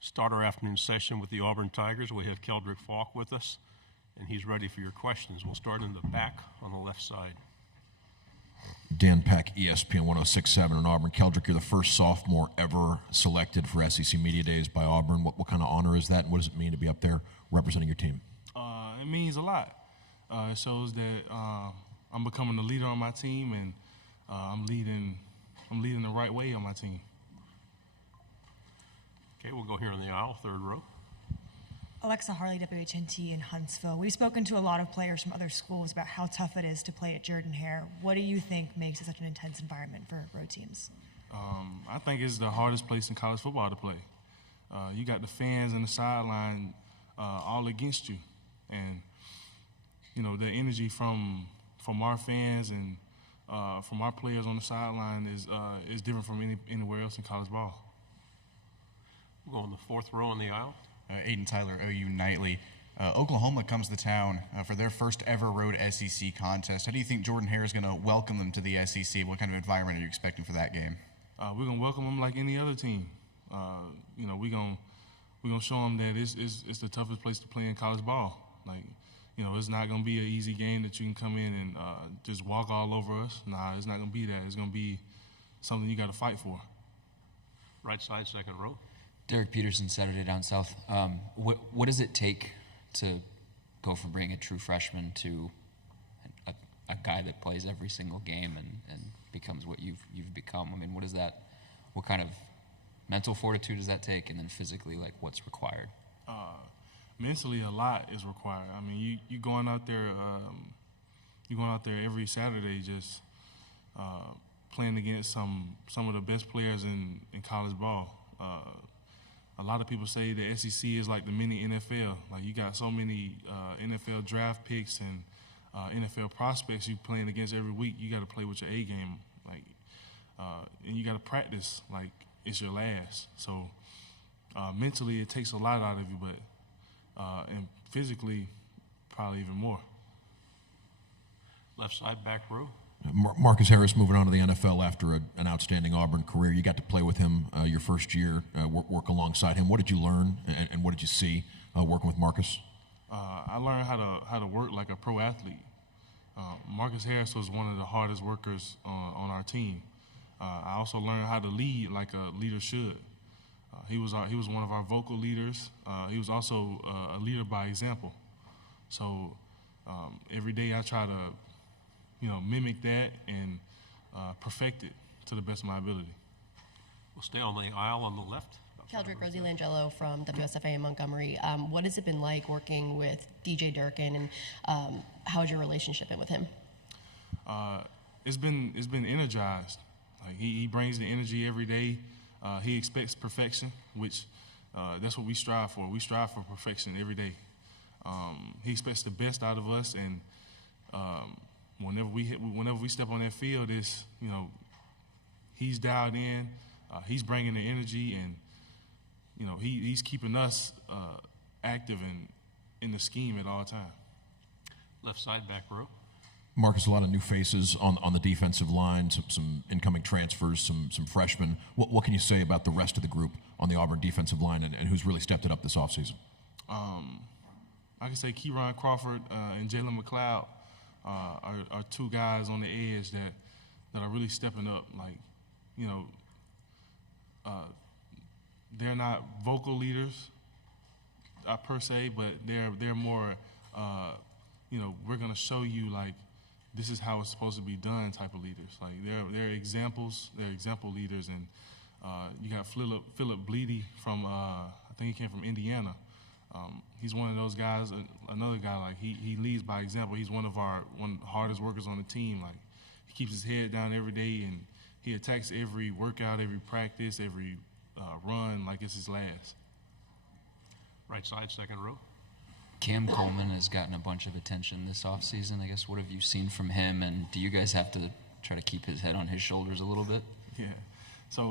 Start our afternoon session with the Auburn Tigers. We have Keldric Faulk with us, and he's ready for your questions. We'll start in the back on the left side. Dan Peck, ESPN 106.7 in Auburn. Keldric, you're the first sophomore ever selected for SEC Media Days by Auburn. What kind of honor is that, and what does it mean to be up there representing your team? It means a lot. It shows that I'm becoming the leader on my team, and I'm leading the right way on my team. Okay, we'll go here in the aisle, third row. Alexa Harley, WHNT in Huntsville. We've spoken to a lot of players from other schools about how tough it is to play at Jordan-Hare. What do you think makes it such an intense environment for road teams? I think it's the hardest place in college football to play. You got the fans on the sideline all against you. And, you know, the energy from our fans and from our players on the sideline is different from anywhere else in college ball. We'll go in the fourth row in the aisle. Aiden Tyler, OU Nightly. Oklahoma comes to town for their first ever road SEC contest. How do you think Jordan-Hare is going to welcome them to the SEC? What kind of environment are you expecting for that game? We're going to welcome them like any other team. You know, we're going to show them that it's the toughest place to play in college ball. Like, you know, it's not going to be an easy game that you can come in and just walk all over us. Nah, it's not going to be that. It's going to be something you got to fight for. Right side, second row. Derek Peterson, Saturday Down South. What does it take to go from being a true freshman to a guy that plays every single game and becomes what you've become? I mean, what kind of mental fortitude does that take, and then physically, like, what's required? Mentally, a lot is required. I mean, you going out there every Saturday just playing against some of the best players in college ball. A lot of people say the SEC is like the mini NFL. Like, you got so many NFL draft picks and NFL prospects you playing against every week. You got to play with your A game, like, and you got to practice like it's your last. So mentally, it takes a lot out of you, but and physically, probably even more. Left side, back row. Marcus Harris moving on to the NFL after an outstanding Auburn career. You got to play with him your first year, work alongside him. What did you learn, and what did you see working with Marcus? I learned how to work like a pro athlete. Marcus Harris was one of the hardest workers on our team. I also learned how to lead like a leader should. He was one of our vocal leaders. He was also a leader by example. So every day I try to, you know, mimic that and perfect it to the best of my ability. We'll stay on the aisle on the left. Keldric, Rosie Langelo from WSFA in Montgomery. What has it been like working with DJ Durkin, and how has your relationship been with him? It's been energized. Like, he brings the energy every day. He expects perfection, which that's what we strive for. We strive for perfection every day. He expects the best out of us, and whenever we step on that field, it's, you know, he's dialed in. He's bringing the energy, and, you know, he's keeping us active and in the scheme at all times. Left side, back row. Marcus, a lot of new faces on the defensive line, some incoming transfers, some freshmen. What can you say about the rest of the group on the Auburn defensive line, and who's really stepped it up this offseason? I can say Keyron Crawford and Jalen McLeod are two guys on the edge that are really stepping up. Like, you know, they're not vocal leaders per se, but they're more, you know, we're gonna show you, like, this is how it's supposed to be done type of leaders. Like, they're examples, they're example leaders. And you got Philip Bleedy from, I think he came from Indiana. He's one of those guys, another guy, like, he leads by example. He's one of the hardest workers on the team. Like, he keeps his head down every day, and he attacks every workout, every practice, every run like it's his last. Right side, second row. Cam Coleman has gotten a bunch of attention this offseason. I guess, what have you seen from him, and do you guys have to try to keep his head on his shoulders a little bit? Yeah. So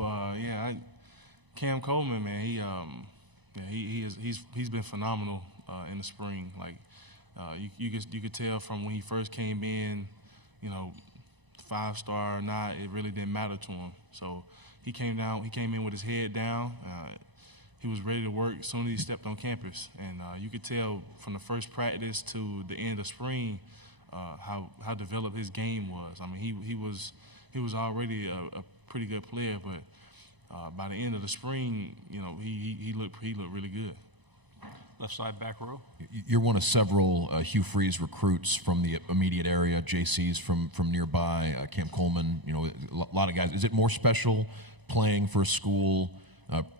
Cam Coleman, man, he's been phenomenal in the spring. Like, you could tell from when he first came in, you know, 5-star or not, it really didn't matter to him. So he came in with his head down. he was ready to work as soon as he stepped on campus, and you could tell from the first practice to the end of spring how developed his game was. I mean, he was already a pretty good player, but by the end of the spring, you know, he looked really good. Left side, back row. You're one of several Hugh Freeze recruits from the immediate area, JC's from nearby, Camp Coleman, you know, a lot of guys. Is it more special playing for a school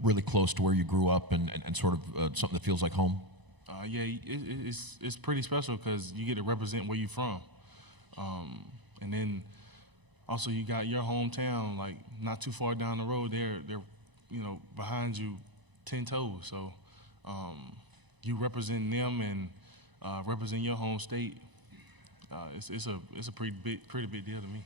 really close to where you grew up and sort of something that feels like home? Yeah, it's pretty special because you get to represent where you're from. And then also you got your hometown, like not too far down the road, they're you know, behind you 10 toes. So you represent them and represent your home state. It's a pretty big deal to me.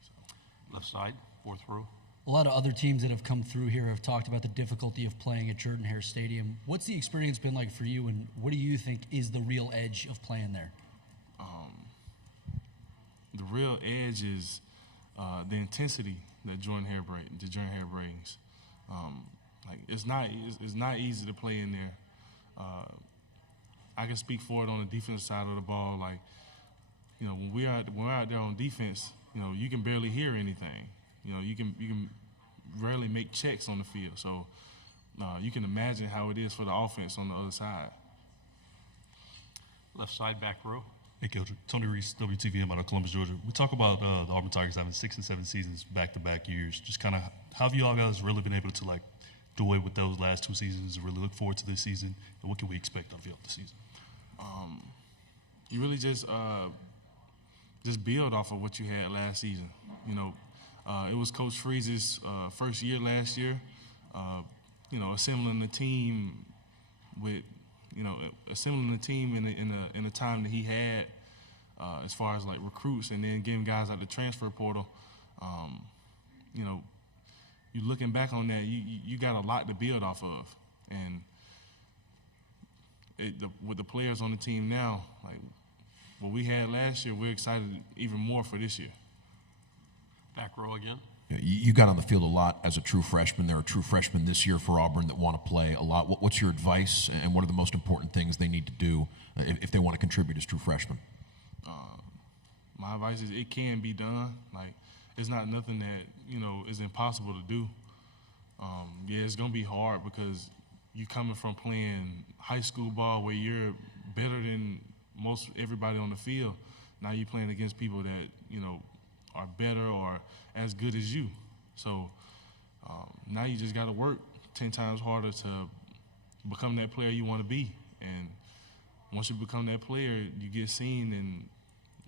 So. Left side, fourth row. A lot of other teams that have come through here have talked about the difficulty of playing at Jordan-Hare Stadium. What's the experience been like for you, and what do you think is the real edge of playing there? The real edge is the intensity that Jordan-Hare brings. Like it's not easy to play in there. I can speak for it on the defensive side of the ball. Like, you know, when we're out there on defense, you know, you can barely hear anything. You know, you can rarely make checks on the field. So you can imagine how it is for the offense on the other side. Left side, back row. Hey, Keldric. Tony Reese, WTVM out of Columbus, Georgia. We talk about the Auburn Tigers having 6 and 7 seasons back-to-back years. Just kind of how have you all guys really been able to, like, do away with those last 2 seasons and really look forward to this season? And what can we expect on the field this season? You really just build off of what you had last season. You know, it was Coach Freeze's first year last year. You know, assembling the team in the time that he had as far as like recruits, and then getting guys out the transfer portal. You know, you looking back on that, you got a lot to build off of, and with the players on the team now, like what we had last year, we're excited even more for this year. Back row again. You got on the field a lot as a true freshman. There are true freshmen this year for Auburn that want to play a lot. What's your advice, and what are the most important things they need to do if they want to contribute as true freshmen? My advice is it can be done. Like, it's not nothing that, you know, is impossible to do. Yeah, it's going to be hard because you coming from playing high school ball where you're better than most everybody on the field. Now you're playing against people that, you know, are better or as good as you. So now you just got to work 10 times harder to become that player you want to be. And once you become that player, you get seen, and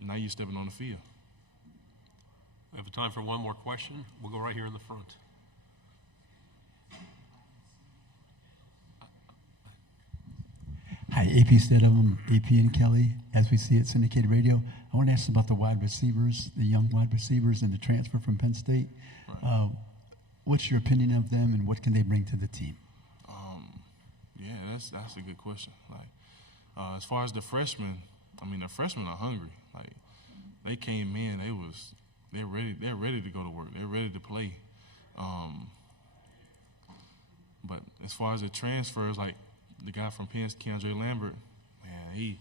now you're stepping on the field. We have time for one more question. We'll go right here in the front. Hi, AP Stedham, AP and Kelly. As we see at syndicated radio, I want to ask about the wide receivers, the young wide receivers, and the transfer from Penn State. Right. What's your opinion of them, and what can they bring to the team? Yeah, that's a good question. Like, as far as the freshmen, I mean, the freshmen are hungry. Like, they came in, they're ready to go to work. They're ready to play. But as far as the transfers, like the guy from Penn, Keandre Lambert, man, he,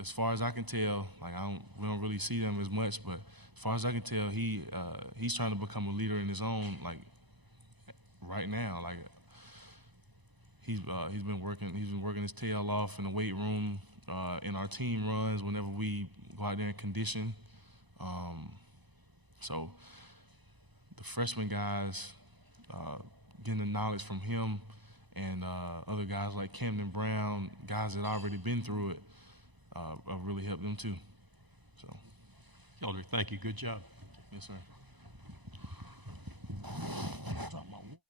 as far as I can tell, like we don't really see them as much, but as far as I can tell, he's trying to become a leader in his own, like right now. Like he's been working his tail off in the weight room, in our team runs whenever we go out there and condition. So the freshman guys, getting the knowledge from him and other guys like Camden Brown, guys that already been through it, really helped them too. So, Keldric, thank you. Good job. Yes, sir.